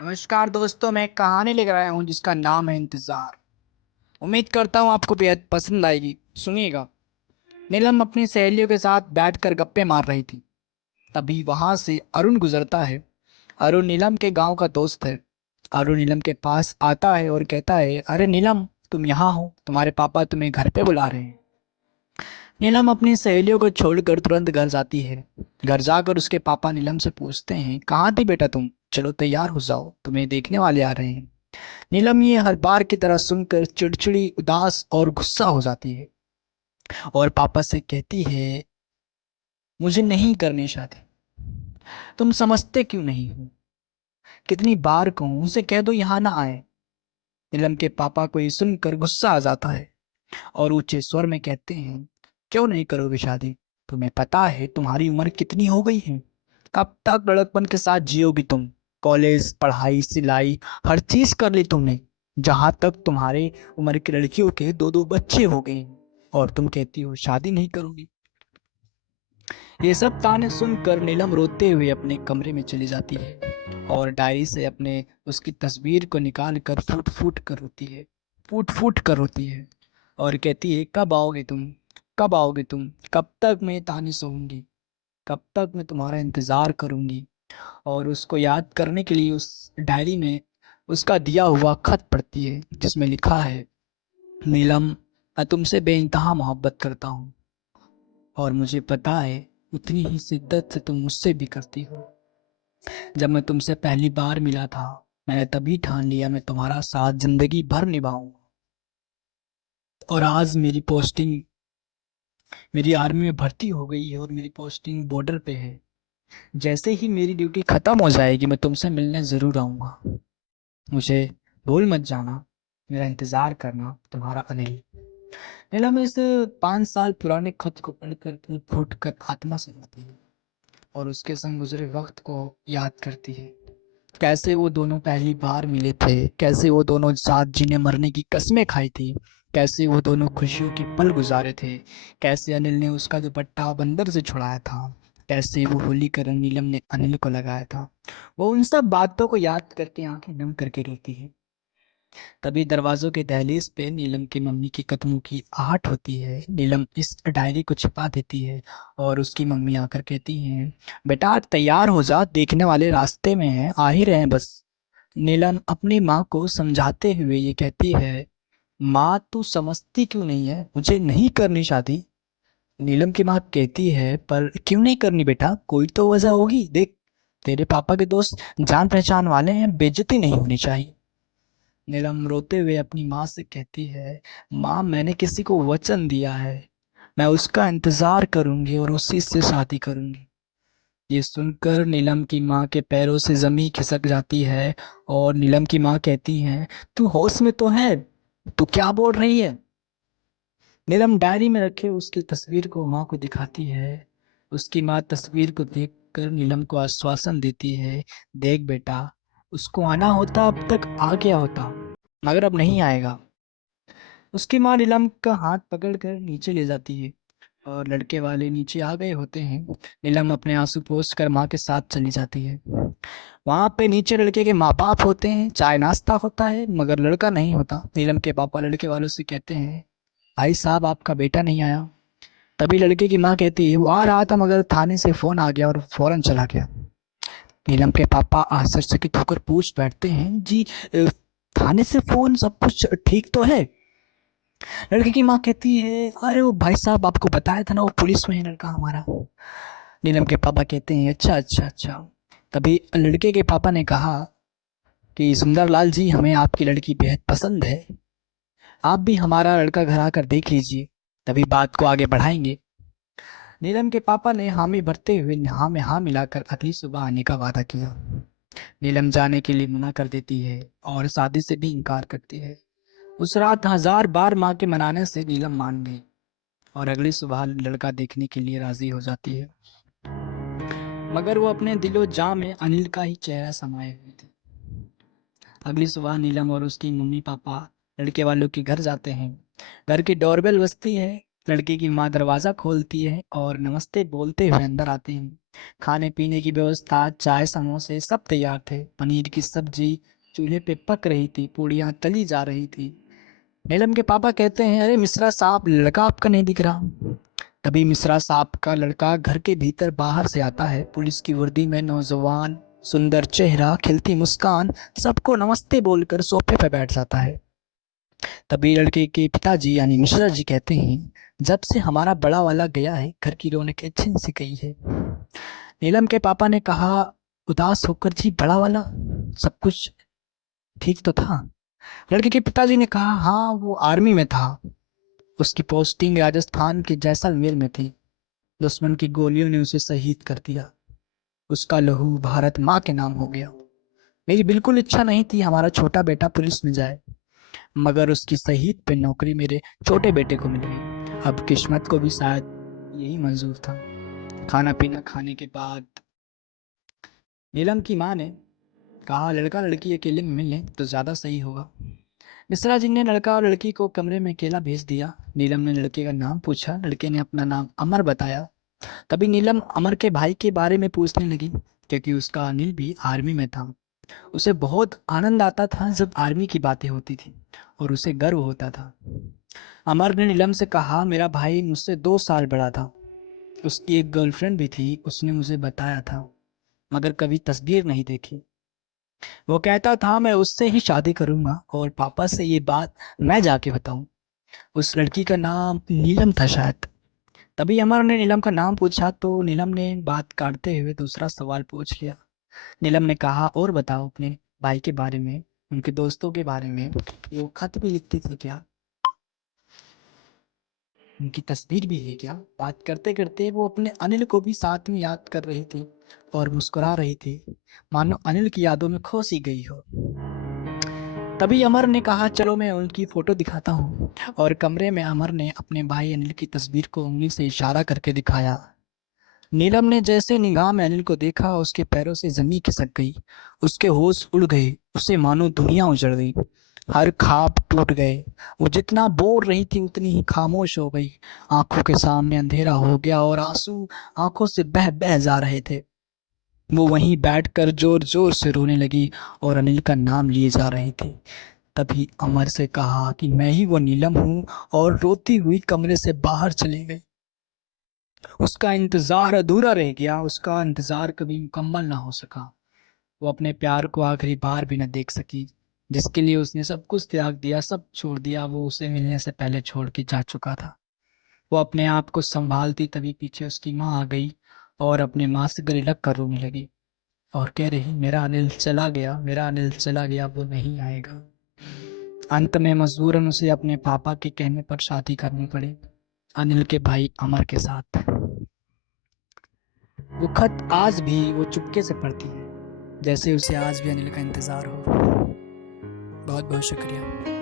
नमस्कार दोस्तों, मैं एक कहानी लेकर आया हूँ जिसका नाम है इंतजार। उम्मीद करता हूँ आपको बेहद पसंद आएगी। सुनिएगा। नीलम अपनी सहेलियों के साथ बैठकर गप्पे मार रही थी। तभी वहां से अरुण गुजरता है। अरुण नीलम के गांव का दोस्त है। अरुण नीलम के पास आता है और कहता है, अरे नीलम, तुम यहाँ हो, तुम्हारे पापा तुम्हें घर पे बुला रहे हैं। नीलम अपनी सहेलियों को छोड़कर तुरंत घर जाती है। घर जाकर उसके पापा नीलम से पूछते हैं, कहाँ थी बेटा तुम? चलो तैयार हो जाओ, तुम्हें देखने वाले आ रहे हैं। नीलम ये हर बार की तरह सुनकर चिड़चिड़ी, उदास और गुस्सा हो जाती है और पापा से कहती है, मुझे नहीं करनी शादी। तुम समझते क्यों नहीं हो? कितनी बार कहूं उसे कह दो यहाँ ना आए। नीलम के पापा को ये सुनकर गुस्सा आ जाता है और ऊंचे स्वर में कहते हैं, क्यों नहीं करोगे शादी? तुम्हें पता है तुम्हारी उम्र कितनी हो गई है? कब तक लड़कपन के साथ जियोगी तुम? कॉलेज, पढ़ाई, सिलाई, हर चीज कर ली तुमने। जहां तक तुम्हारे उम्र की लड़कियों के दो दो बच्चे हो गए हैं और तुम कहती हो शादी नहीं करोगी। ये सब ताने सुनकर नीलम रोते हुए अपने कमरे में चली जाती है और डायरी से अपने उसकी तस्वीर को निकाल कर फूट फूट कर रोती है। फूट फूट कर रोती है और कहती है, कब आओगे तुम? कब आओगे तुम? कब तक मैं ताने सहूंगी? कब तक मैं तुम्हारा इंतजार करूंगी? और उसको याद करने के लिए उस डायरी में उसका दिया हुआ खत पढ़ती है जिसमें लिखा है, नीलम, मैं तुमसे बेइंतहा मोहब्बत करता हूँ और मुझे पता है उतनी ही शिद्दत से तुम मुझसे भी करती हो। जब मैं तुमसे पहली बार मिला था, मैंने तभी ठान लिया मैं तुम्हारा साथ जिंदगी भर निभाऊंगा। और आज मेरी आर्मी में भर्ती हो गई है और मेरी पोस्टिंग बॉर्डर पे है। जैसे ही मेरी ड्यूटी खत्म हो जाएगी मैं तुमसे मिलने जरूर आऊंगा। मुझे भूल मत जाना। मेरा इंतजार करना, तुम्हारा अनिल। नीलम इस 5 साल पुराने खत को पढ़कर फूट फूट कर आत्मा सजाती है और उसके संग गुजरे वक्त को याद करती है। कैसे वो दोनों पहली बार मिले थे, कैसे वो दोनों साथ जीने मरने की कस्में खाई थी, कैसे वो दोनों खुशियों के पल गुजारे थे, कैसे अनिल ने उसका दुपट्टा बंदर से छुड़ाया था, कैसे वो होली का रंग नीलम ने अनिल को लगाया था। वो उन सब बातों को याद करके आंखें नम करके रोती है। तभी दरवाजों के दहलीज पे नीलम की मम्मी के कदमों की आहट होती है। नीलम इस डायरी को छिपा देती है और उसकी मम्मी आकर कहती हैं, बेटा तैयार हो जा, देखने वाले रास्ते में हैं, आ ही रहे हैं बस। नीलम अपनी माँ को समझाते हुए ये कहती है, माँ तू समझती क्यों नहीं है, मुझे नहीं करनी शादी। नीलम की माँ कहती है, पर क्यों नहीं करनी बेटा, कोई तो वजह होगी, देख तेरे पापा के दोस्त जान पहचान वाले हैं, बेइज्जती नहीं होनी चाहिए। नीलम रोते हुए अपनी माँ से कहती है, माँ मैंने किसी को वचन दिया है, मैं उसका इंतजार करूंगी और उसी से शादी करूंगी। ये सुनकर नीलम की माँ के पैरों से जमीन खिसक जाती है और नीलम की माँ कहती है, तू होश में तो है? तू क्या बोल रही है? नीलम डायरी में रखे उसकी तस्वीर को माँ को दिखाती है। उसकी माँ तस्वीर को देखकर नीलम को आश्वासन देती है, देख बेटा, उसको आना होता अब तक आ गया होता, मगर अब नहीं आएगा। उसकी माँ नीलम का हाथ पकड़कर नीचे ले जाती है और लड़के वाले नीचे आ गए होते हैं। नीलम अपने आंसू पोंछ कर माँ के साथ चली जाती है। वहां पे नीचे लड़के के माँ बाप होते हैं, चाय नाश्ता होता है, मगर लड़का नहीं होता। नीलम के पापा लड़के वालों से कहते हैं, भाई साहब आपका बेटा नहीं आया। तभी लड़के की माँ कहती है, वो आ रहा था मगर थाने से फोन आ गया और फौरन चला गया। नीलम के पापा आश्चर्यचकित होकर पूछ बैठते हैं, जी थाने से फोन, सब कुछ ठीक तो है? लड़के की माँ कहती है, अरे वो भाई साहब आपको बताया था ना, वो पुलिस में है लड़का हमारा। नीलम के पापा कहते हैं, अच्छा अच्छा अच्छा। तभी लड़के के पापा ने कहा कि सुंदरलाल जी, हमें आपकी लड़की बेहद पसंद है, आप भी हमारा लड़का घर आकर देख लीजिए, तभी बात को आगे बढ़ाएंगे। नीलम के पापा ने हामी भरते हुए हाँ में हाँ मिलाकर अगली सुबह आने का वादा किया। नीलम जाने के लिए मना कर देती है और शादी से भी इनकार करती है। उस रात हजार बार माँ के मनाने से नीलम मान गई और अगली सुबह लड़का देखने के लिए राजी हो जाती है। मगर वो अपने दिलो जां में अनिल का ही चेहरा समाये हुए थे। अगली सुबह नीलम और उसकी मम्मी पापा लड़के वालों के घर जाते हैं। घर की डोरबेल बजती है। लड़के की माँ दरवाजा खोलती है और नमस्ते बोलते हुए अंदर आते हैं। खाने पीने की व्यवस्था, चाय समोसे सब तैयार थे। पनीर की सब्जी चूल्हे पे पक रही थी, पूड़ियाँ तली जा रही थी। नीलम के पापा कहते हैं, अरे मिश्रा साहब, लड़का आपका नहीं दिख रहा। तभी मिश्रा साहब का लड़का घर के भीतर बाहर से आता है, पुलिस की वर्दी में, नौजवान, सुंदर चेहरा, खिलती मुस्कान, सबको नमस्ते बोलकर सोफे पर बैठ जाता है। तभी लड़के के पिताजी यानी मिश्रा जी कहते हैं, जब से हमारा बड़ा वाला गया है, घर की रौनकें छिन सी गई है। नीलम के पापा ने कहा उदास होकर, जी बड़ा वाला, सब कुछ ठीक तो था? लड़के के पिताजी ने कहा, हाँ वो आर्मी में था, उसकी पोस्टिंग राजस्थान के जैसलमेर में थी। दुश्मन की गोलियों ने उसे शहीद कर दिया, उसका लहू भारत माँ के नाम हो गया। मेरी बिल्कुल इच्छा नहीं थी हमारा छोटा बेटा पुलिस में जाए, मगर उसकी शहीद पे नौकरी मेरे छोटे बेटे को मिल गई। अब किस्मत को भी शायद यही मंजूर था। खाना पीना खाने के बाद नीलम की माँ ने कहा, लड़का लड़की अकेले में मिले तो ज़्यादा सही होगा। मिश्रा जी ने लड़का और लड़की को कमरे में अकेला भेज दिया। नीलम ने लड़के का नाम पूछा, लड़के ने अपना नाम अमर बताया। तभी नीलम अमर के भाई के बारे में पूछने लगी, क्योंकि उसका अनिल भी आर्मी में था। उसे बहुत आनंद आता था जब आर्मी की बातें होती थी, और उसे गर्व होता था। अमर ने नीलम से कहा, मेरा भाई मुझसे 2 साल बड़ा था, उसकी एक गर्लफ्रेंड भी थी, उसने मुझे बताया था, मगर कभी तस्वीर नहीं देखी। वो कहता था मैं उससे ही शादी करूंगा, और पापा से ये बात मैं जाके बताऊं। उस लड़की का नाम नीलम था शायद। तभी अमर ने नीलम का नाम पूछा तो नीलम ने बात काटते हुए दूसरा सवाल पूछ लिया। नीलम ने कहा, और बताओ अपने भाई के बारे में, उनके दोस्तों के बारे में, वो खत भी लिखती थी क्या, उनकी तस्वीर भी है क्या? बात करते करते वो अपने अनिल को भी साथ में याद कर रही थी और मुस्कुरा रही थी, मानो अनिल की यादों में खो सी गई हो। तभी अमर ने कहा, चलो मैं उनकी फोटो दिखाता हूँ। और कमरे में अमर ने अपने भाई अनिल की तस्वीर को उंगली से इशारा करके दिखाया। नीलम ने जैसे निगाह में अनिल को देखा, उसके पैरों से जमीन खिसक गई, उसके होश उड़ गए, उसे मानो दुनिया उजड़ गई, हर ख्वाब टूट गए। वो जितना बोल रही थी उतनी ही खामोश हो गई। आंखों के सामने अंधेरा हो गया और आंसू आंखों से बह बह जा रहे थे। वो वहीं बैठकर जोर जोर से रोने लगी और अनिल का नाम लिए जा रही थी। तभी अमर से कहा कि मैं ही वो नीलम हूँ, और रोती हुई कमरे से बाहर चली गई। उसका इंतजार अधूरा रह गया, उसका इंतजार कभी मुकम्मल ना हो सका। वो अपने प्यार को आखिरी बार भी न देख सकी, जिसके लिए उसने सब कुछ त्याग दिया, सब छोड़ दिया, वो उसे मिलने से पहले छोड़ के जा चुका था। वो अपने आप को संभालती तभी पीछे उसकी माँ आ गई और अपने माँ से गले लग कर रोने लगी और कह रही, मेरा अनिल चला गया, मेरा अनिल चला गया, वो नहीं आएगा। अंत में मजबूरन उसे अपने पापा के कहने पर शादी करनी पड़ी, अनिल के भाई अमर के साथ। वो खत आज भी वो चुपके से पढ़ती है, जैसे उसे आज भी अनिल का इंतजार हो। बहुत बहुत शुक्रिया।